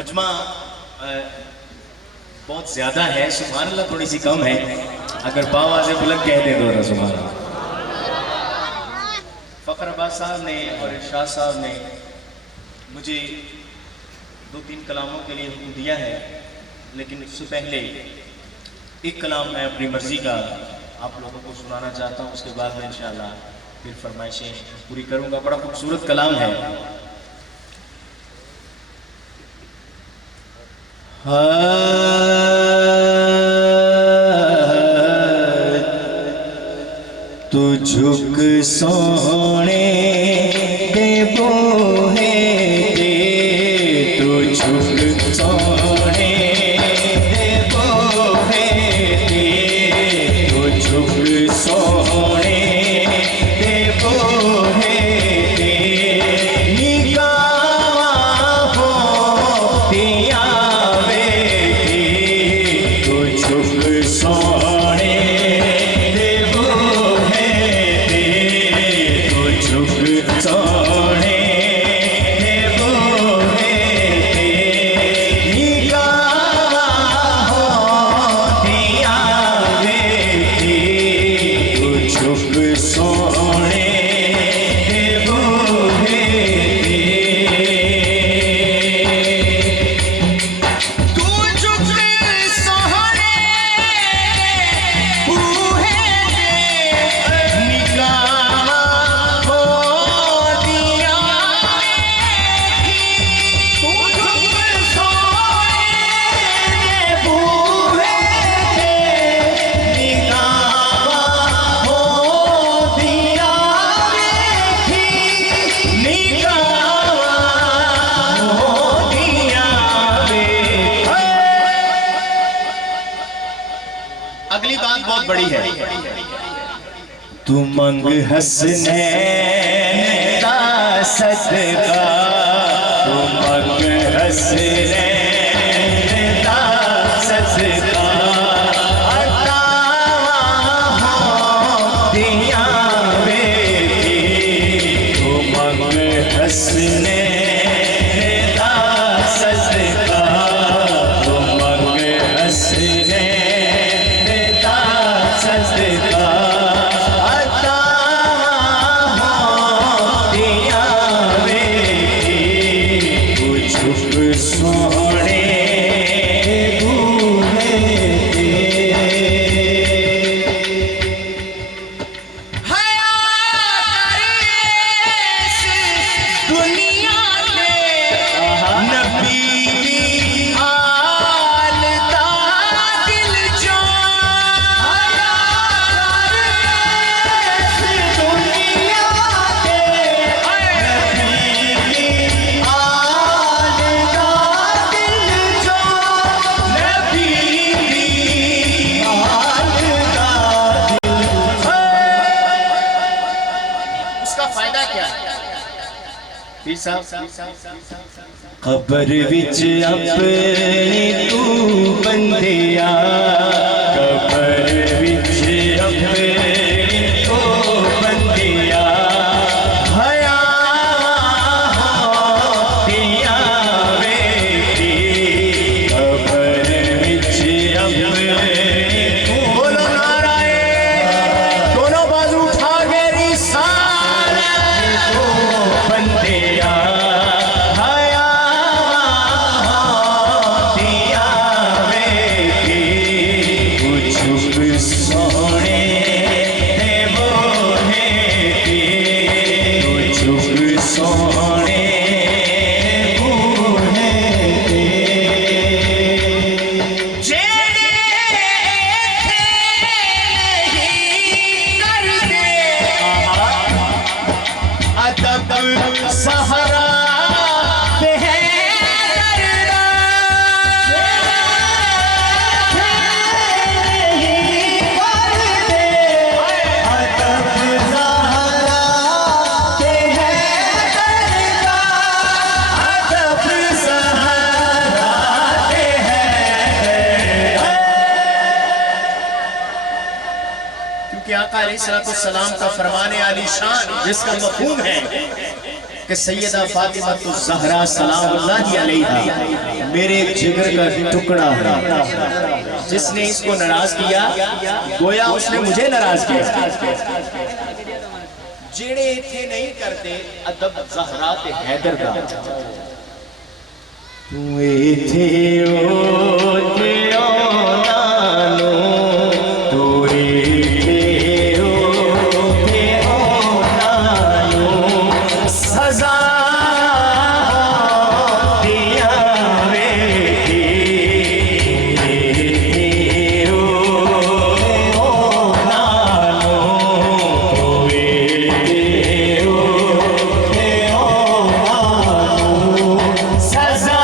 मजमा बहुत ज्यादा है, सुभान अल्लाह थोड़ी सी कम है। अगर बावाज़ बुलंद कह दे तो सुभान अल्लाह। फ़खर अब्बास साहब ने और इरशाद साहब ने मुझे 2-3 कलामों के लिए हुक्म दिया है, लेकिन उससे पहले एक कलाम मैं अपनी मर्जी का आप लोगों को सुनाना चाहता हूँ। उसके बाद में इंशाअल्लाह फिर फरमाइशें पूरी करूँगा। बड़ा खूबसूरत कलाम है। तू झुक सोने दे बोहे दे, तू झुक सोने दे बोहे दे, तू झुक सोने दे बोहे दे, निगाह हो दिया वे तू झुक सोने दे बोहे दे, तू झुक सोने दे बोहे दे, निगाह हो दिया वे तू झुक सोने दे बोहे दे। तू झुक सोने बूहे दे, निगाह हो दिया तू झुक सोने बूहे दे, निगाह हो दिया निगाह हो दिया। अगली बात बहुत बड़ी है। तू मंग हसनैन का सदका, तू मंग हसनैन का सदका, अता हो दिया वे तू मंग हसनैन का सदका, तू मंग हसनैन का सदका, अता हो दिया वे तू झुक सोने बूहे दे। दुनिया में नबी दी हाल दा दिल जो, दुनिया के नबी दी हाल दा दिल जो, नबी दी हाल दा दिल। उसका फायदा क्या है? खबर विच अपनी तू बंदिया, खबर विच अपनी तू बंदिया, हया हो दिया वे खबर विच अपनी तू। बोलो नारायण, दोनों बाजू उठा के रिसालत तू बंदिया, हया हो दिया वे तू झुक सोने दे बोहे दे, तू झुक सोने बूहे दे। जेड़े नहीं करते अदब सहारा पे है करना, नहीं करते अदब सहारा पे है करना, अदब सहारा पे है करना। क्योंकि आका अलैहिस्सलातु वस्सलाम का फरमाने आली शान जिसका मफ़हूम है कि सैयदा फातिमा तो ज़हरा सलामुल्लाह अलैहा मेरे जिगर का टुकड़ा है। जिसने इसको नाराज किया गोया उसने मुझे नाराज किया। जेड़े इथे नहीं करते अदब ज़हरा ते हैदर दा तू इथे ओते ओनानो तू इथे ओते ओनानो सजा दिया वेखी ओते ओनानो तू इथे ओते ओनानो सजा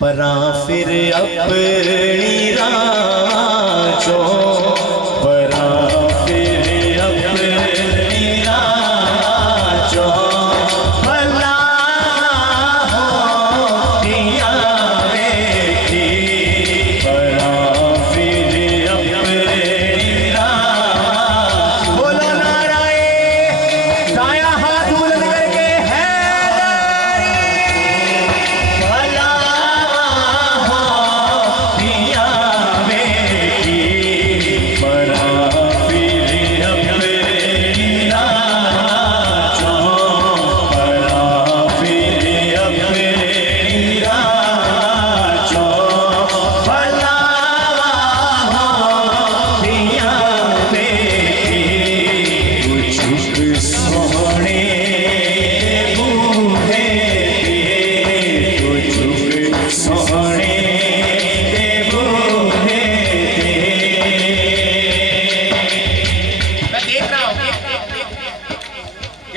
परा फिर अपनी राजों परा फिर अपनी राजों भला होतिया वेखी परा फिर अपनी राज बोलो नाराए दाया हाथ बुलंद करके है भला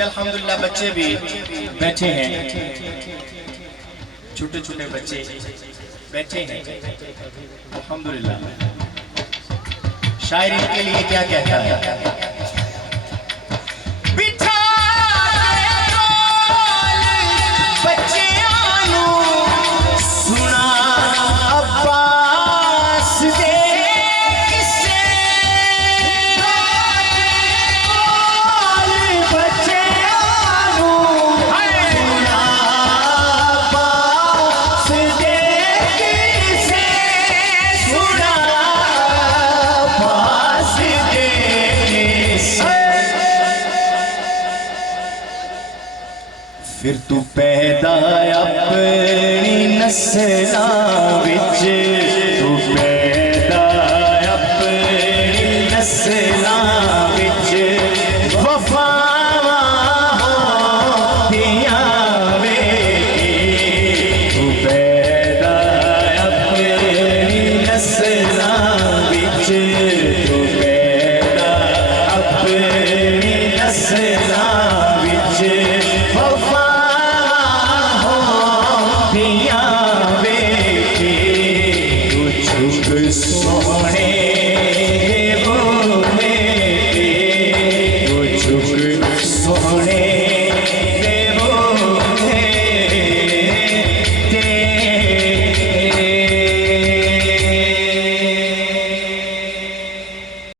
अल्हम्दुलिल्लाह बच्चे भी बैठे हैं, छोटे छोटे बच्चे बैठे हैं। अल्हम्दुलिल्लाह शायर इनके लिए क्या कहता है। फिर तू पैदा अपनी नस्लां विच तू पैदा अपनी नस्लां विच वफावां होतियां वेखी तू पैदा अपनी नस्लां विच तू पैदा अपनी नस्लां विच सोने